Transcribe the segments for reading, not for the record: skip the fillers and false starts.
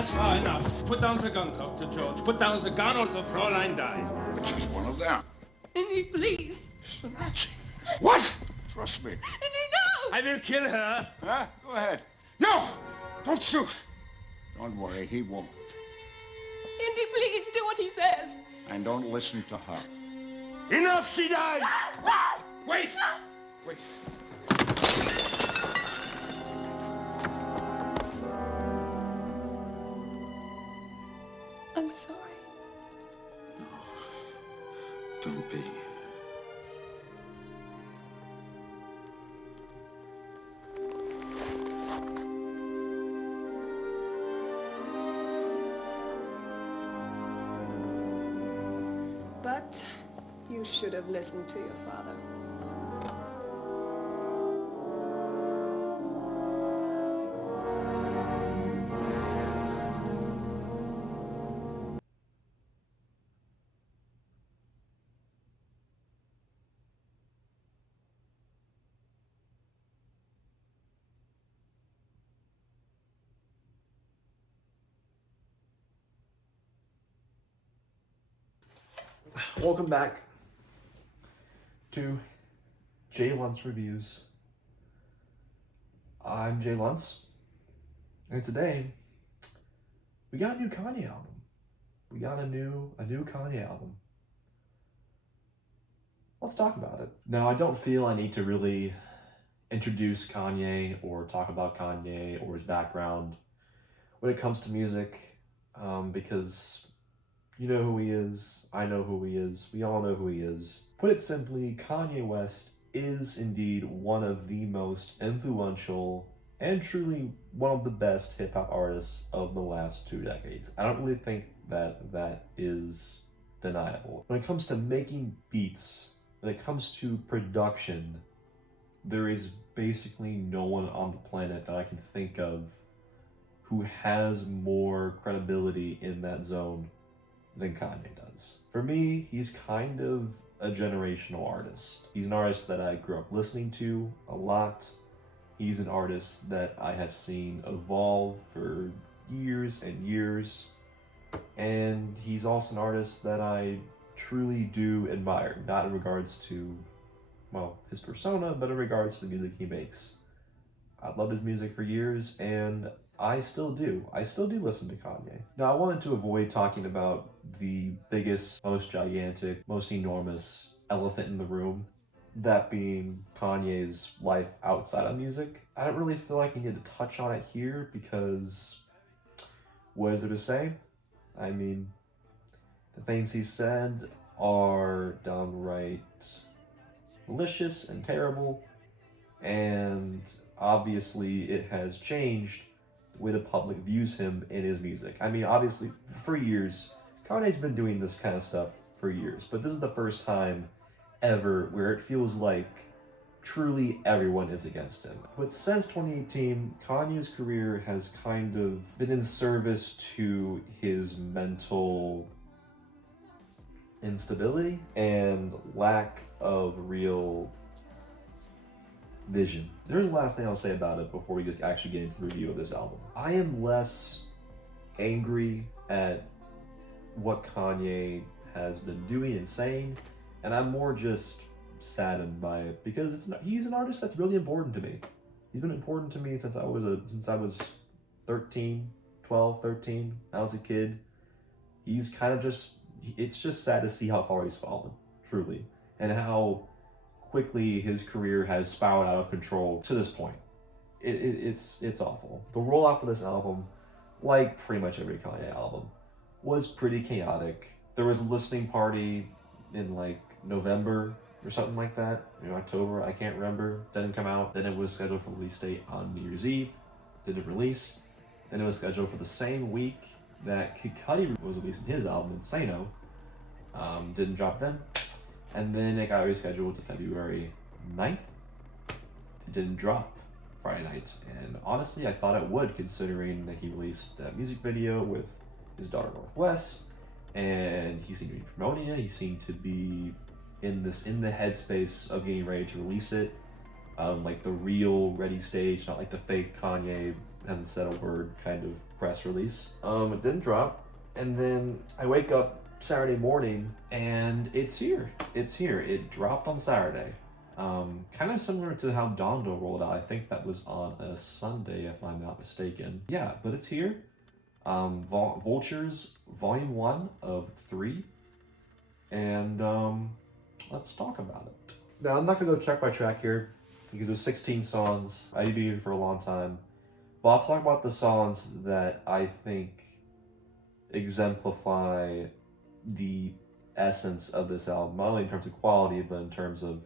That's far enough. Put down the gun, Dr. George. Put down the gun or the Fräulein dies. She's one of them. Indy, please. She's a Nazi. What? Trust me. Indy, no! I will kill her. Huh? Go ahead. No! Don't shoot. Don't worry, he won't. Indy, please, do what he says. And don't listen to her. Enough, she dies! Wait! Wait. I'm sorry. Don't be. But you should have listened to your father. Welcome back to Jlunce Reviews. I'm Jlunce, and today we got a new Kanye album. We got a new Kanye album. Let's talk about it. Now, I don't feel I need to really introduce Kanye or talk about Kanye or his background when it comes to music, because you know who he is, I know who he is, we all know who he is. Put it simply, Kanye West is indeed one of the most influential and truly one of the best hip-hop artists of the last 2 decades. I don't really think that is deniable. When it comes to making beats, when it comes to production, there is basically no one on the planet that I can think of who has more credibility in that zone than Kanye does. For me, he's kind of a generational artist. He's an artist that I grew up listening to a lot. He's an artist that I have seen evolve for years and years. And he's also an artist that I truly do admire, not in regards to, well, his persona, but in regards to the music he makes. I've loved his music for years, and I still do. I still do listen to Kanye. Now, I wanted to avoid talking about the biggest, most gigantic, most enormous elephant in the room, that being Kanye's life outside of music. I don't really feel like I need to touch on it here because what is there to say? I mean, the things he said are downright malicious and terrible, and obviously it has changed the way the public views him in his music. I mean, obviously, for years, Kanye's been doing this kind of stuff for years, but this is the first time ever where it feels like truly everyone is against him. But since 2018, Kanye's career has kind of been in service to his mental instability and lack of real vision. There's the last thing I'll say about it before we just actually get into the review of this album. I am less angry at what Kanye has been doing and saying, and I'm more just saddened by it because he's an artist that's really important to me. He's been important to me since I was 13, 12, 13. I was a kid. He's kind of it's just sad to see how far he's fallen, truly, and how quickly his career has spiraled out of control to this point. It's awful. The rollout for this album, like pretty much every Kanye album, was pretty chaotic. There was a listening party in like November or something like that, in October, I can't remember. Didn't come out. Then it was scheduled for release date on New Year's Eve. Didn't release. Then it was scheduled for the same week that Kid Cudi was releasing his album, Insano. Didn't drop then. And then it got rescheduled to February 9th. It didn't drop Friday night. And honestly, I thought it would, considering that he released that music video with his daughter Northwest, and he seemed to be promoting it. He seemed to be in the headspace of getting ready to release it, like the real ready stage, not like the fake Kanye hasn't said a word kind of press release. It didn't drop, and then I wake up Saturday morning and it's here. It's here. It dropped on Saturday. Kind of similar to how Donda rolled out. I think that was on a Sunday, if I'm not mistaken. Yeah, but it's here. Vultures, Volume 1 of 3. And let's talk about it. Now, I'm not gonna go track by track here because there's 16 songs. I need to be here for a long time. But I'll talk about the songs that I think exemplify the essence of this album, not only in terms of quality, but in terms of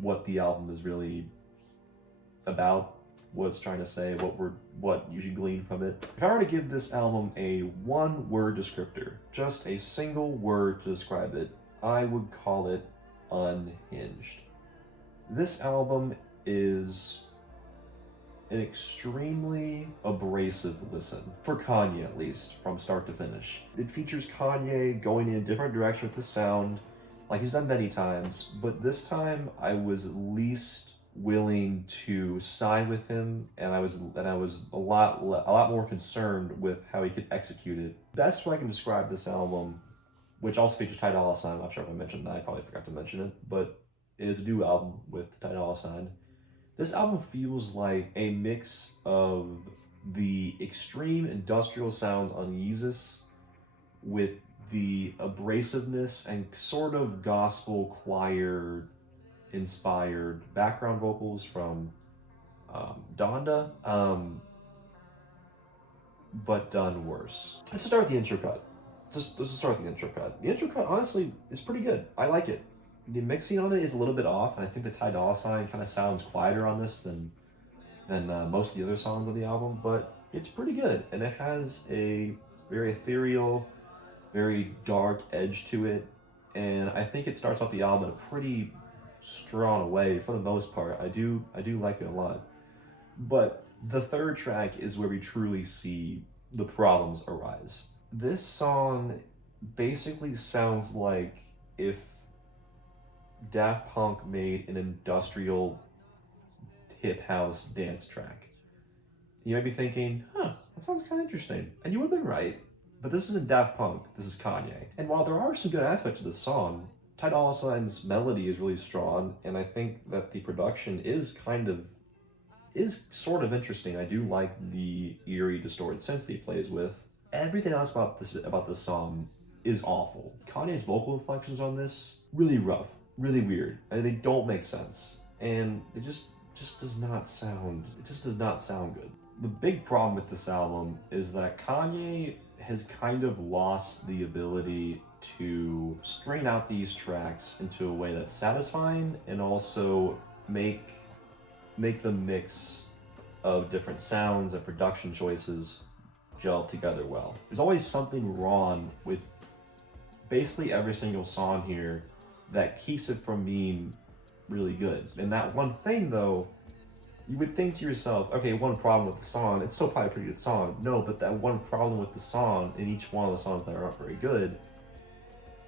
what the album is really about, what it's trying to say, what you should glean from it. If I were to give this album a one-word descriptor, just a single word to describe it, I would call it unhinged. This album is an extremely abrasive listen, for Kanye at least, from start to finish. It features Kanye going in a different direction with the sound, like he's done many times, but this time I was least willing to side with him, and I was a lot more concerned with how he could execute it. Best way I can describe this album, which also features Ty Dolla I'm not sure if I mentioned that, I probably forgot to mention it, but it is a duo album with Ty Dolla. This album feels like a mix of the extreme industrial sounds on Yeezus with the abrasiveness and sort of gospel choir inspired background vocals from Donda, but done worse. Let's start with the intro cut. Let's start with the intro cut. The intro cut, honestly, is pretty good. I like it. The mixing on it is a little bit off, and I think the Ty Dolla kind of sounds quieter on this than most of the other songs on the album, but it's pretty good, and it has a very ethereal, very dark edge to it, and I think it starts off the album in a pretty strong way for the most part. I do like it a lot. But the third track is where we truly see the problems arise. This song basically sounds like if Daft Punk made an industrial hip house dance track. You might be thinking, huh, that sounds kind of interesting. And you would have been right, but this isn't Daft Punk, this is Kanye. And while there are some good aspects of this song, Ty Dolla $ign's melody is really strong, and I think that the production is sort of interesting. I do like the eerie, distorted synths he plays with. Everything else about this song is awful. Kanye's vocal inflections on this, really rough, really weird, and they don't make sense. And it just does not sound good. The big problem with this album is that Kanye has kind of lost the ability to string out these tracks into a way that's satisfying and also make the mix of different sounds and production choices gel together well. There's always something wrong with basically every single song here that keeps it from being really good. And that one thing though, you would think to yourself, okay, one problem with the song, it's still probably a pretty good song. No, but that one problem with the song in each one of the songs that are not very good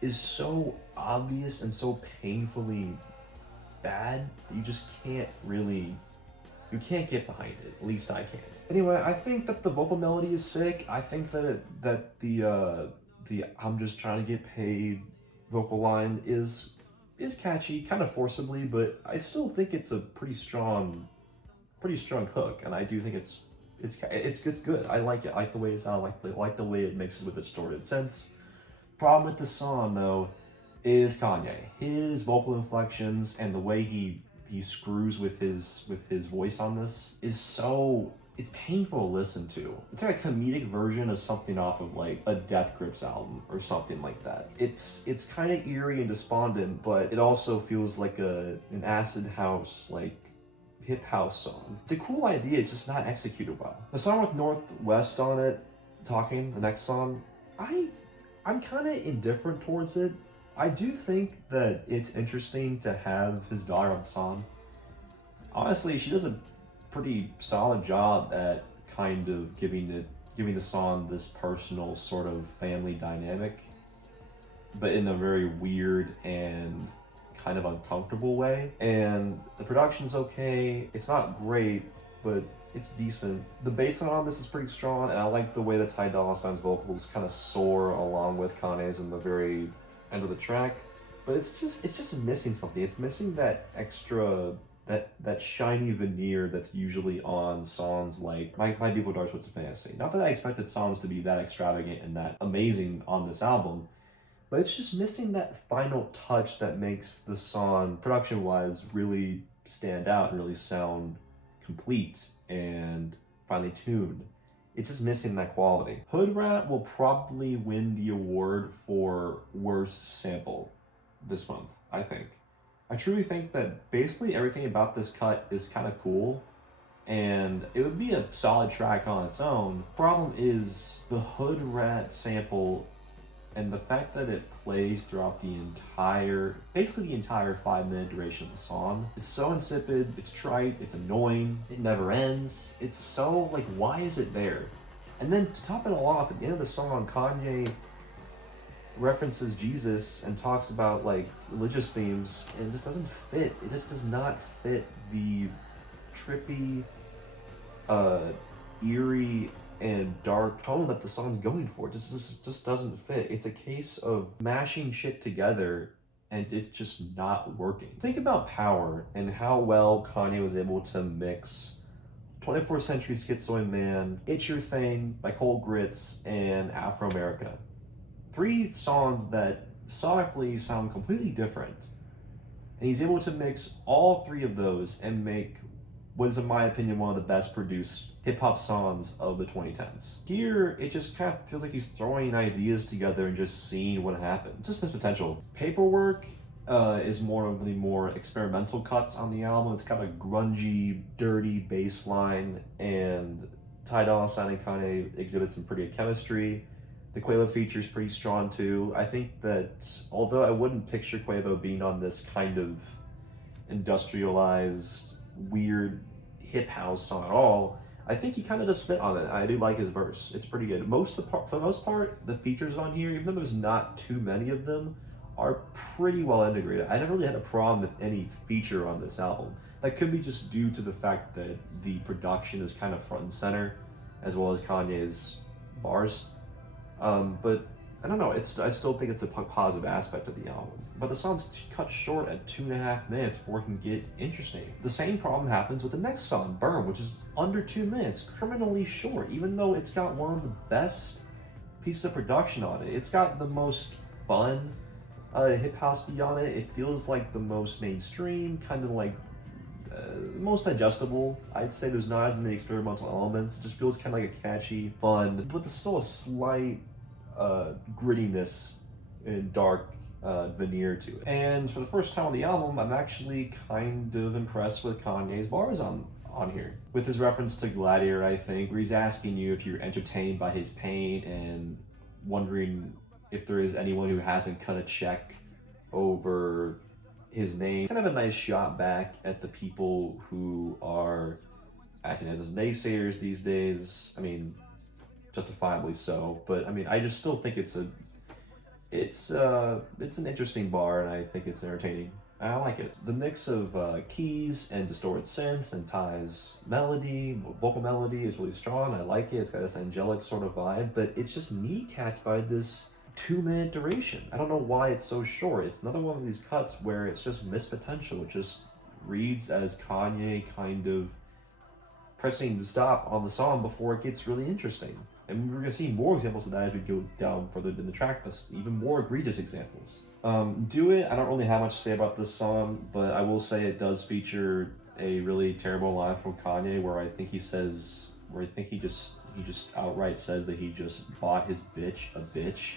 is so obvious and so painfully bad that you just can't get behind it. At least I can't. Anyway, I think that the vocal melody is sick. I think that the I'm just trying to get paid vocal line is catchy, kind of forcibly, but I still think it's a pretty strong hook, and I do think it's good. I like it. I like the way it sounds. I like the way it mixes with distorted synths. Problem with the song though is Kanye. His vocal inflections and the way he screws with his voice on this is so, it's painful to listen to. It's like a comedic version of something off of like a Death Grips album or something like that. It's kind of eerie and despondent, but it also feels like an acid house, like hip house song. It's a cool idea, it's just not executed well. The song with Northwest on it, Talking, the next song, I'm kind of indifferent towards it. I do think that it's interesting to have his daughter on the song. Honestly, she does a pretty solid job at kind of giving the song this personal sort of family dynamic, but in a very weird and kind of uncomfortable way. And the production's okay. It's not great, but It's decent. The bass line on this is pretty strong, and I like the way that Ty Dolla Sign's vocals kind of soar along with Kanye's in the very end of the track. But it's just missing something. It's missing that extra, that shiny veneer that's usually on songs like My Beautiful Dark Twisted Fantasy. Not that I expected songs to be that extravagant and that amazing on this album, but it's just missing that final touch that makes the song, production-wise, really stand out and really sound complete and finely tuned. It's just missing that quality. Hood Rat will probably win the award for worst sample this month, I think. I truly think that basically everything about this cut is kind of cool, and it would be a solid track on its own. Problem is the Hood Rat sample and the fact that it plays throughout the entire, basically the entire 5-minute duration of the song. It's so insipid, it's trite, it's annoying, it never ends. It's so, like, why is it there? And then to top it all off, at the end of the song, Kanye references Jesus and talks about, like, religious themes, and it just doesn't fit. It just does not fit the trippy, eerie, and dark tone that the song's going for. It just doesn't fit. It's a case of mashing shit together and it's just not working. Think about Power and how well Kanye was able to mix 24th Century Schizoid Man, It's Your Thing by Cold Grits, and Afro America. 3 songs that sonically sound completely different. And he's able to mix all 3 of those and make what is, in my opinion, one of the best produced hip-hop songs of the 2010s. Here, it just kind of feels like he's throwing ideas together and just seeing what happens. It's just missed potential. Paperwork is more of the more experimental cuts on the album. It's got a grungy, dirty bass line, and Ty Dolla Sign and Kanye exhibit some pretty good chemistry. The Quavo feature is pretty strong too. I think that, although I wouldn't picture Quavo being on this kind of industrialized, weird hip house song at all, I think he kind of does fit on it. I do like his verse. It's pretty good. For the most part, the features on here, even though there's not too many of them, are pretty well integrated. I never really had a problem with any feature on this album. That could be just due to the fact that the production is kind of front and center, as well as Kanye's bars. But I don't know, I still think it's a positive aspect of the album. But the song's cut short at 2.5 minutes before it can get interesting. The same problem happens with the next song, Burn, which is under 2 minutes, criminally short, even though it's got one of the best pieces of production on it. It's got the most fun hip house beat on it. It feels like the most mainstream, kind of like most digestible. I'd say there's not as many experimental elements. It just feels kind of like a catchy, fun, but there's still a slight grittiness and dark veneer to it. And for the first time on the album, I'm actually kind of impressed with Kanye's bars on here. With his reference to Gladiator, I think, where he's asking you if you're entertained by his pain and wondering if there is anyone who hasn't cut a check over his name. Kind of a nice shot back at the people who are acting as his naysayers these days. I mean, justifiably so, but I mean, I just still think it's an interesting bar, and I think it's entertaining. I like it. The mix of keys and distorted synths and Ty's melody, vocal melody, is really strong. I like it. It's got this angelic sort of vibe, but it's just kneecapped by this 2-minute duration. I don't know why it's so short. It's another one of these cuts where it's just missed potential. It just reads as Kanye kind of pressing stop on the song before it gets really interesting. And we're going to see more examples of that as we go down further in the track list, even more egregious examples. Do It, I don't really have much to say about this song, but I will say it does feature a really terrible line from Kanye where I think he just outright says that he just bought his bitch a bitch.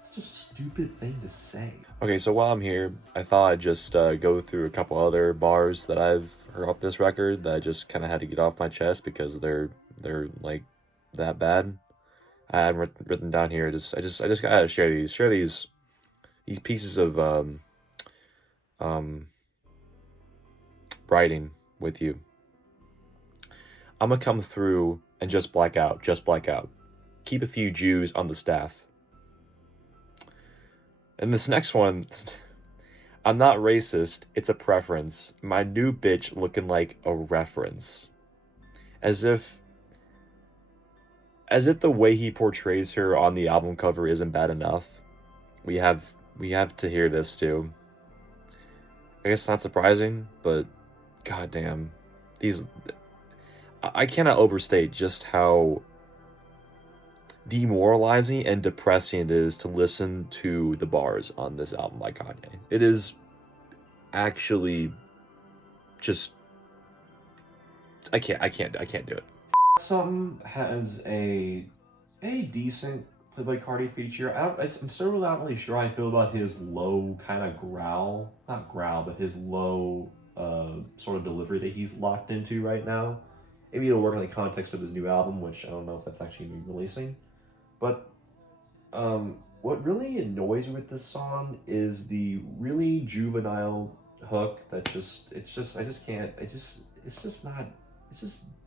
It's just a stupid thing to say. Okay, so while I'm here, I thought I'd just go through a couple other bars that I've heard off this record that I just kind of had to get off my chest because they're like that bad. I had written down here. I just gotta share these pieces of writing with you. I'm gonna come through and just black out. Keep a few Jews on the staff. And this next one, I'm not racist, it's a preference. My new bitch looking like a reference. as if the way he portrays her on the album cover isn't bad enough. We have to hear this too. I guess it's not surprising, but goddamn, I cannot overstate just how demoralizing and depressing it is to listen to the bars on this album by Kanye. It is actually just I can't do it. Something has a decent Playboy Cardi feature. I'm still not really sure how I feel about his low kind of growl, not growl, but his low sort of delivery that he's locked into right now. Maybe it'll work in the context of his new album, which I don't know if that's actually going to be releasing. But what really annoys me with this song is the really juvenile hook that it's just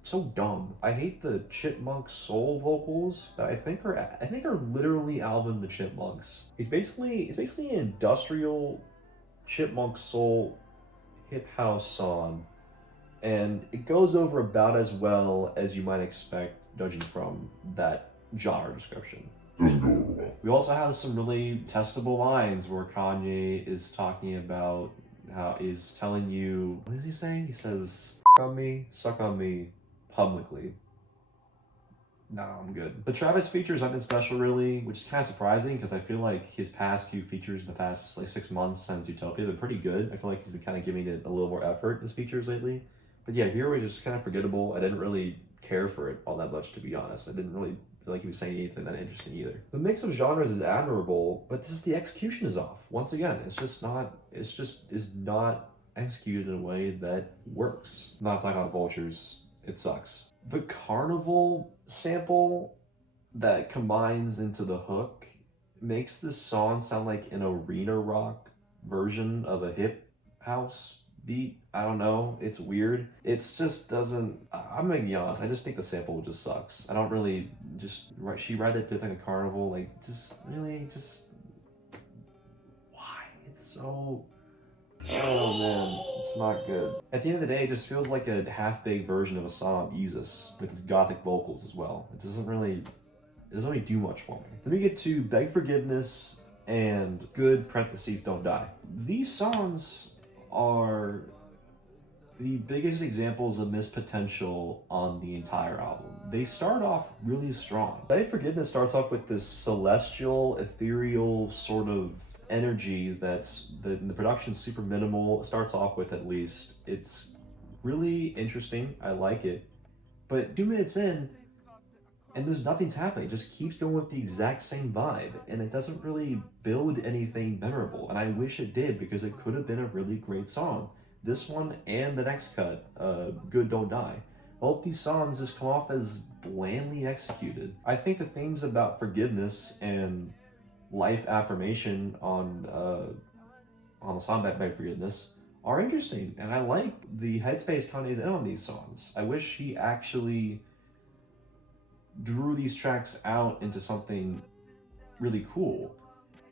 so dumb. I hate the chipmunk soul vocals that I think are literally Alvin the Chipmunks. It's basically an industrial chipmunk soul hip house song, and it goes over about as well as you might expect judging from that genre description. We also have some really testable lines where Kanye is talking about how he's telling you, what is he saying? He says, suck on me, publicly. Nah, I'm good. The Travis features aren't special really, which is kind of surprising because I feel like his past few features the past like 6 months since Utopia have been pretty good. I feel like he's been kind of giving it a little more effort, his features lately. But yeah, here was just kind of forgettable. I didn't really care for it all that much, to be honest. I didn't really feel like he was saying anything that interesting either. The mix of genres is admirable, but the execution is off. Once again, is not executed in a way that works. I'm not talking about Vultures. It sucks. The carnival sample that combines into the hook makes this song sound like an arena rock version of a hip house beat. I don't know. It's weird. It's just doesn't. I'm gonna be honest. I just think the sample just sucks. I don't really she write it to like a carnival. Like why? It's so. Oh man, it's not good. At the end of the day, it just feels like a half-baked version of a song of Jesus with its gothic vocals as well. It doesn't really do much for me. Then we get to Beg Forgiveness and Good parentheses Don't Die. These songs are the biggest examples of missed potential on the entire album. They start off really strong. Beg Forgiveness starts off with this celestial, ethereal sort of energy the production's super minimal. It starts off with, at least. It's really interesting. I like it. But 2 minutes in, and nothing's happening. It just keeps going with the exact same vibe, and it doesn't really build anything memorable. And I wish it did, because it could have been a really great song. This one and the next cut, Good Don't Die. Both these songs just come off as blandly executed. I think the themes about forgiveness and life affirmation on the song Beg Forgiveness are interesting, and I like the headspace Kanye's in on these songs. I wish he actually drew these tracks out into something really cool.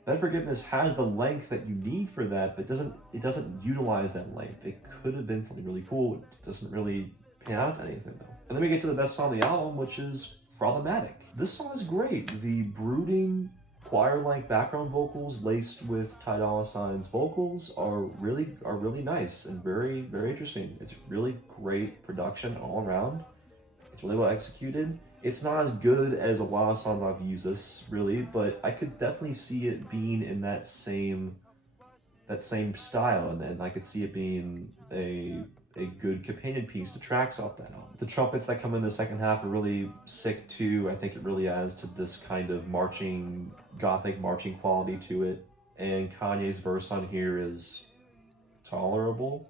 Beg Forgiveness has the length that you need for that, but it doesn't utilize that length. It could have been something really cool. It doesn't really pan out to anything though. And then we get to the best song on the album, which is Problematic. This song is great. The brooding choir-like background vocals laced with Ty Dolla Sign's vocals are really nice and very, very interesting. It's really great production all around. It's really well executed. It's not as good as a lot of songs off Jesus, really, but I could definitely see it being in that same style, and then I could see it being a good companion piece to tracks off that album. The trumpets that come in the second half are really sick too. I think it really adds to this kind of gothic marching quality to it. And Kanye's verse on here is tolerable.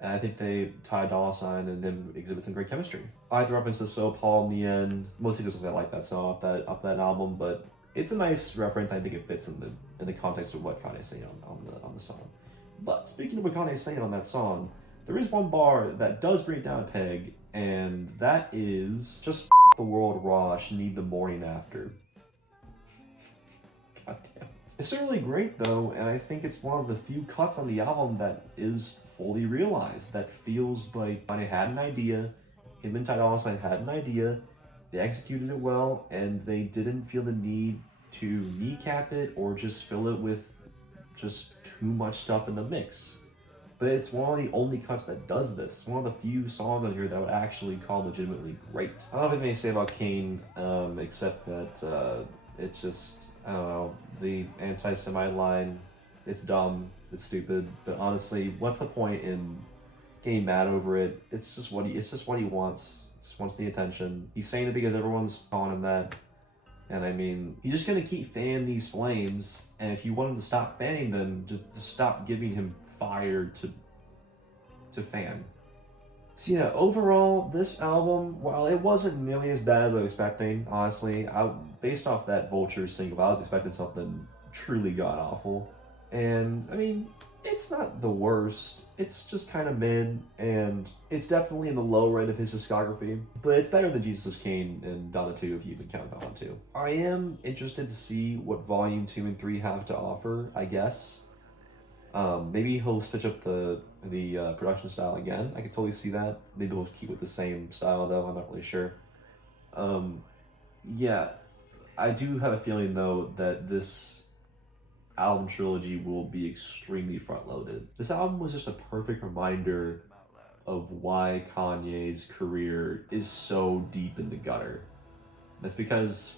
And I think Ty Dolla Sign and him exhibit some great chemistry. I like the reference to So Paul in the end, mostly just because I like that song off that album, but it's a nice reference. I think it fits in the context of what Kanye's saying on the song. But speaking of what Kanye's saying on that song, there is one bar that does bring it down a peg, and that is just the world raw, she need the morning after. God damn it. It's still really great though, and I think it's one of the few cuts on the album that is fully realized, that feels like Kanye had an idea, him and Ty Dolla $ign had an idea, they executed it well, and they didn't feel the need to kneecap it or just fill it with just too much stuff in the mix. But it's one of the only cuts that does this. One of the few songs on here that I would actually call legitimately great. I don't have anything to say about Kane, except that it's just, I don't know, the anti-Semite line, it's dumb, it's stupid, but honestly, what's the point in getting mad over it? It's just what he wants. Just wants the attention. He's saying it because everyone's calling him that. And I mean, he's just gonna keep fanning these flames, and if you want him to stop fanning them, just stop giving him fire to fan. So yeah, overall, this album, while it wasn't nearly as bad as I was expecting, honestly, based off that Vultures single, I was expecting something truly god-awful. And, I mean, it's not the worst. It's just kind of mid, and it's definitely in the lower end of his discography. But it's better than Jesus is King and Donna 2 if you even count Donna 2. I am interested to see what Volume 2 and 3 have to offer, I guess. Maybe he'll switch up the production style again. I could totally see that. Maybe he'll keep with the same style though, I'm not really sure. Yeah, I do have a feeling though that this album trilogy will be extremely front-loaded. This album was just a perfect reminder of why Kanye's career is so deep in the gutter. That's because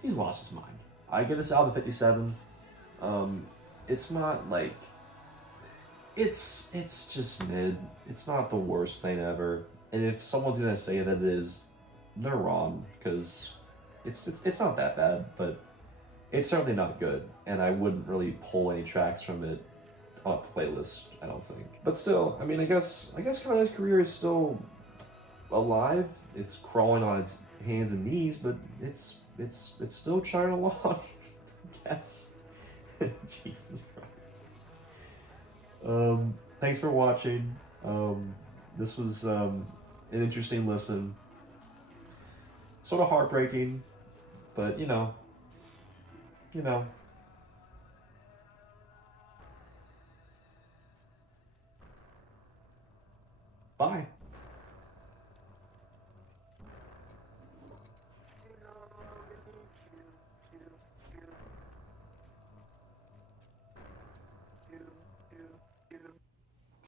he's lost his mind. I give this album 57. It's not like, it's just mid. It's not the worst thing ever. And if someone's gonna say that it is, they're wrong, because it's not that bad, but it's certainly not good, and I wouldn't really pull any tracks from it on a playlist, I don't think. But still, I mean, I guess Kanye's career is still alive. It's crawling on its hands and knees, but it's still chugging along, I guess. Jesus Christ. Thanks for watching. This was an interesting listen. Sort of heartbreaking, but you know. Bye.